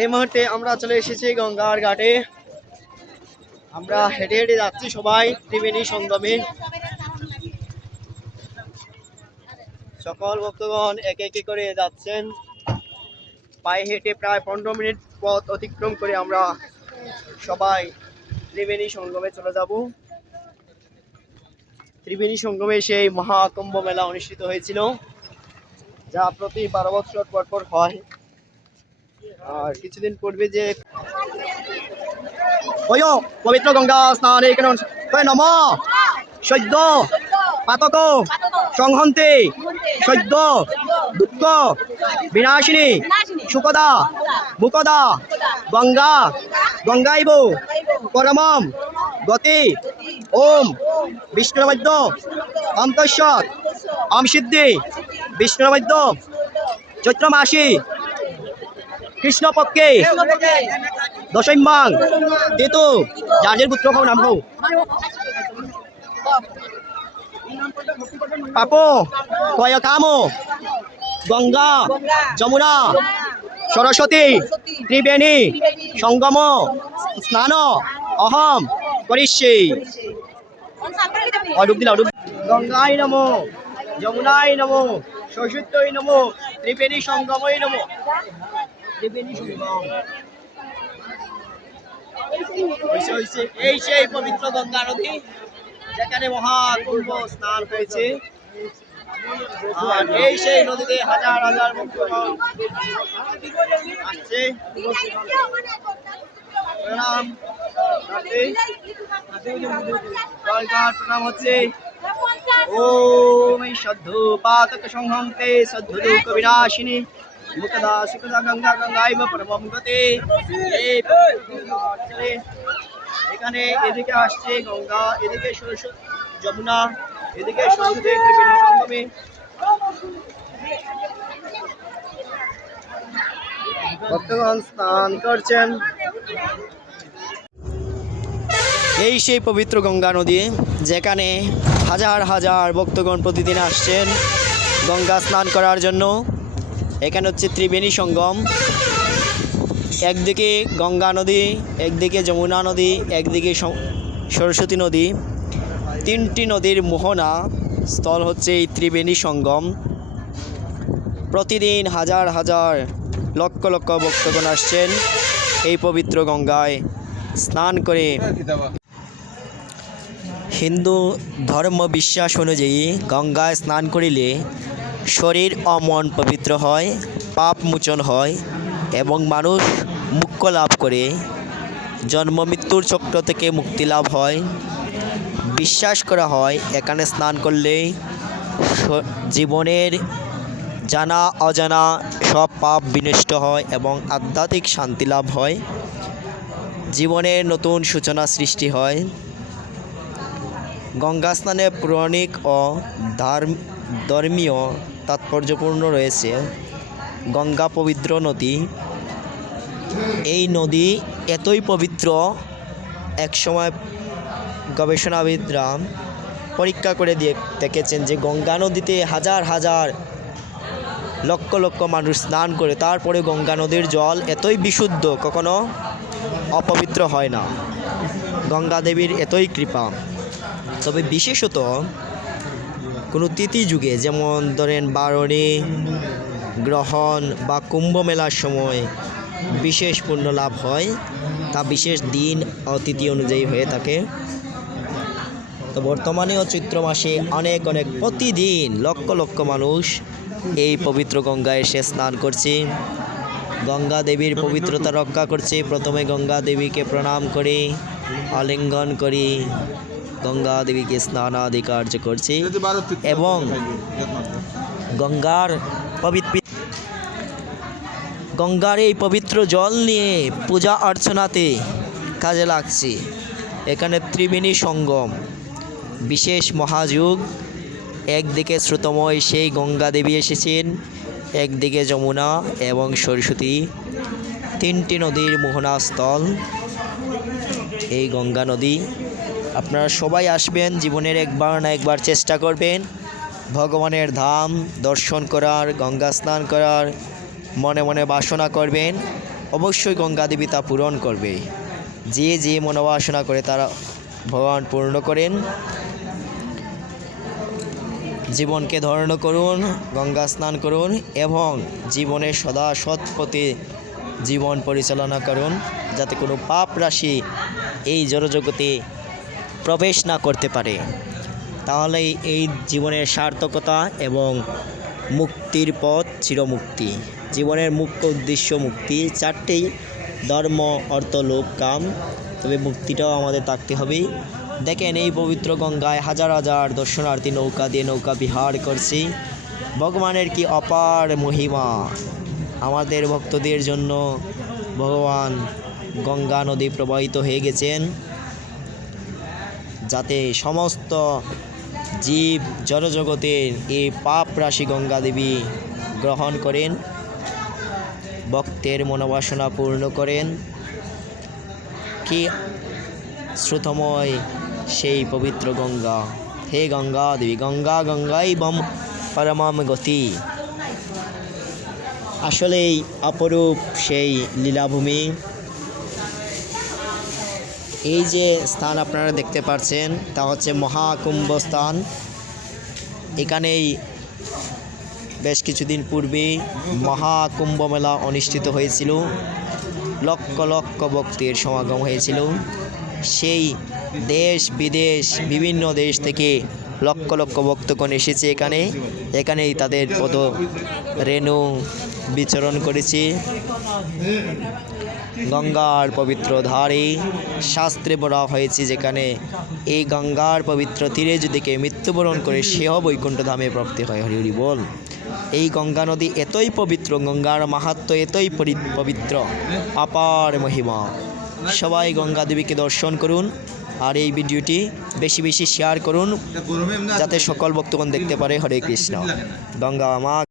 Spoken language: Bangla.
এই মুহূর্তে আমরা চলে এসেছি গঙ্গার ঘাটে। আমরা হেঁটে হেঁটে যাচ্ছি সবাই ত্রিবেণী সঙ্গমে। সকল ভক্তগণ একে একে করে যাচ্ছেন। পায়ে হেঁটে প্রায় 15 মিনিট পথ অতিক্রম করে আমরা সবাই ত্রিবেণী সঙ্গমে চলে যাব। ত্রিবেণী সঙ্গমে সেই মহাকুম্ভ মেলা অনুষ্ঠিত হয়েছিল, যা প্রতি 12 বছর পর পর হয়। আর কিছুদিন পূর্বে যে পবিত্র গঙ্গা স্নানে নম সদ্য পাতক সংহন্তে সদ্য দুঃখ বিনাশিনী সুকদা মুকদা গঙ্গা গঙ্গাইব পরমম গতি ওম বিষ্ণুমধ্য অন্তঃসৎ অম সিদ্ধি বিষ্ণুমধ্য চৈত্র মাসি কৃষ্ণপক্ষে দশম্যাং তেতু যার পুত্র হও নাম হও পাপো কয় কাম গঙ্গা যমুনা সরস্বতী ত্রিবেণী সঙ্গম স্নান অহম করিষ্যে। গঙ্গাই নমো যমুনাই নমো সরস্বতী নমো ত্রিবেণী সঙ্গমই নমো। ত্রিবেণী সঙ্গম এই সেই পবিত্র গঙ্গা নদী, যেখানে মহাকুম্ভ স্নান হয়েছে। আর এই সেই নদীতে হাজার হাজার ভক্তগণ আসছে। প্রণাম প্রণাম হচ্ছে। ওম সদ্ধু পাতক সংহন্তে সদ্ধু দুঃখ বিনাশিনী মুকদা সুকদা গঙ্গা গঙ্গাইব পরমম গতি। এখানে এদিকে আসছে গঙ্গা, এদিকে সরস্বতী যমুনা, এদিকে সরস্বতী ত্রিবেণী সঙ্গমে। ভক্তগণ স্নান করছেন। এই সেই পবিত্র গঙ্গা নদী, যেখানে হাজার হাজার ভক্তগণ প্রতিদিন আসছেন গঙ্গা স্নান করার জন্য। এখানে হচ্ছে ত্রিবেণী সঙ্গম। একদিকে গঙ্গা নদী, একদিকে যমুনা নদী, একদিকে সরস্বতী নদী। তিনটি নদীর মোহনা স্থল হচ্ছে এই ত্রিবেণী সঙ্গম। প্রতিদিন হাজার হাজার লক্ষ লক্ষ ভক্তগণ আসছেন এই পবিত্র গঙ্গায় স্নান করে। হিন্দু ধর্ম বিশ্বাস অনুযায়ী গঙ্গায় স্নান করিলে শরীর ও মন পবিত্র হয়, পাপ মোচন হয় এবং মানুষ মোক্ষ লাভ করে জন্ম মৃত্যুর চক্র থেকে মুক্তি লাভ হয়। বিশ্বাস করা হয় এখানে স্নান করলে জীবনের জানা অজানা সব পাপ বিনষ্ট হয় এবং আধ্যাত্মিক শান্তি লাভ হয়, জীবনের নতুন সূচনা সৃষ্টি হয়। গঙ্গা স্নানে পৌরাণিক ও ধর্মীয় তাৎপর্যপূর্ণ রয়েছে। গঙ্গা পবিত্র নদী। এই নদী এতই পবিত্র, একসময় গবেষণাবিদরা পরীক্ষা করে দেখেছেন যে গঙ্গা নদীতে হাজার হাজার লক্ষ লক্ষ মানুষ স্নান করে, তারপরে গঙ্গা নদীর জল এতই বিশুদ্ধ, কখনো অপবিত্র হয় না। গঙ্গা দেবীর এতই কৃপা। তবে বিশেষত কোনো তিথি যুগে, যেমন ধরেন বারণী, গ্রহণ বা কুম্ভ মেলার সময় বিশেষ পুণ্য লাভ হয়, তা বিশেষ দিন ও তিথি অনুযায়ী হয়ে থাকে। তো বর্তমানেও চৈত্র মাসে অনেক প্রতিদিন লক্ষ লক্ষ মানুষ এই পবিত্র গঙ্গায় এসে স্নান করছে, গঙ্গা দেবীর পবিত্রতা রক্ষা করছে। প্রথমে গঙ্গা দেবীকে প্রণাম করে আলিঙ্গন করি গঙ্গা দেবীকে স্নানাদি কার্য করছে এবং গঙ্গার এই পবিত্র জল নিয়ে পূজা অর্চনাতে কাজে লাগছে। এখানে ত্রিবেণী সঙ্গম, বিশেষ মহাযুগ। একদিকে শ্রুতময় সেই গঙ্গা দেবী এসেছেন, একদিকে যমুনা এবং সরস্বতী, তিনটি নদীর মোহনাস্থল এই গঙ্গা নদী। আপনারা সবাই আসবেন, জীবনের একবার না একবার চেষ্টা করবেন ভগবানের ধাম দর্শন করার, গঙ্গা স্নান করার, মনে মনে বাসনা করবেন অবশ্যই গঙ্গা দেবী তা পূরণ করবে। যে যে মনোবাসনা করে তারা ভগবান পূর্ণ করেন। জীবনকে ধারণ করুন, গঙ্গা স্নান করুন এবং জীবনে সদা সৎ পথে জীবন পরিচালনা করুন, যাতে কোনো পাপ রাশি এই জড়জগতে প্রবেশ না করতে পারে। তাহলেই এই জীবনের সার্থকতা এবং মুক্তির পথ চিরমুক্তি। জীবনের মুখ্য উদ্দেশ্য মুক্তি। চারটেই ধর্ম, অর্থ, লোভ, কাম, তবে মুক্তিটাও আমাদের থাকতে হবে। দেখেন এই পবিত্র গঙ্গায় হাজার হাজার দর্শনার্থী নৌকা দিয়ে নৌকা বিহার করছে। ভগবানের কি অপার মহিমা! আমাদের ভক্তদের জন্য ভগবান গঙ্গা নদী প্রবাহিত হয়ে গেছেন, যাতে সমস্ত জীব জড়জগতের এই পাপ রাশি গঙ্গা দেবী গ্রহণ করেন, ভক্তের মনোবাসনা পূর্ণ করেন। কি শ্রুতময় সেই পবিত্র গঙ্গা! হে গঙ্গা দেবী, গঙ্গা গঙ্গাইবম পরমাম গতি। আসলেই অপরূপ সেই লীলাভূমি। এই যে স্থান আপনারা দেখতে পাচ্ছেন তা হচ্ছে মহাকুম্ভ স্থান। এখানেই বেশ কিছুদিন পূর্বে মহাকুম্ভ মেলা অনুষ্ঠিত হয়েছিল। লক্ষ লক্ষ ভক্তের সমাগম হয়েছিল। সেই দেশ বিদেশ বিভিন্ন দেশ থেকে লক্ষ লক্ষ ভক্তগণ এসেছে এখানেই তাদের পদ রেণু বিচরণ করেছে। গঙ্গার পবিত্র ধারে শাস্ত্রে বলা হয়েছে, যেখানে এই গঙ্গার পবিত্র তীরে যদি কেউ মৃত্যুবরণ করে সেও বৈকুণ্ঠ ধামে প্রাপ্তি হয়। হরি হরি বল। এই গঙ্গা নদী এতই পবিত্র, গঙ্গার মাহাত্ম্য এতই পবিত্র, অপার মহিমা। সবাই গঙ্গা দেবীকে দর্শন করুন আর এই ভিডিওটি বেশি বেশি শেয়ার করুন, যাতে সকল ভক্তগণ দেখতে পারে। হরে কৃষ্ণ। গঙ্গা মা।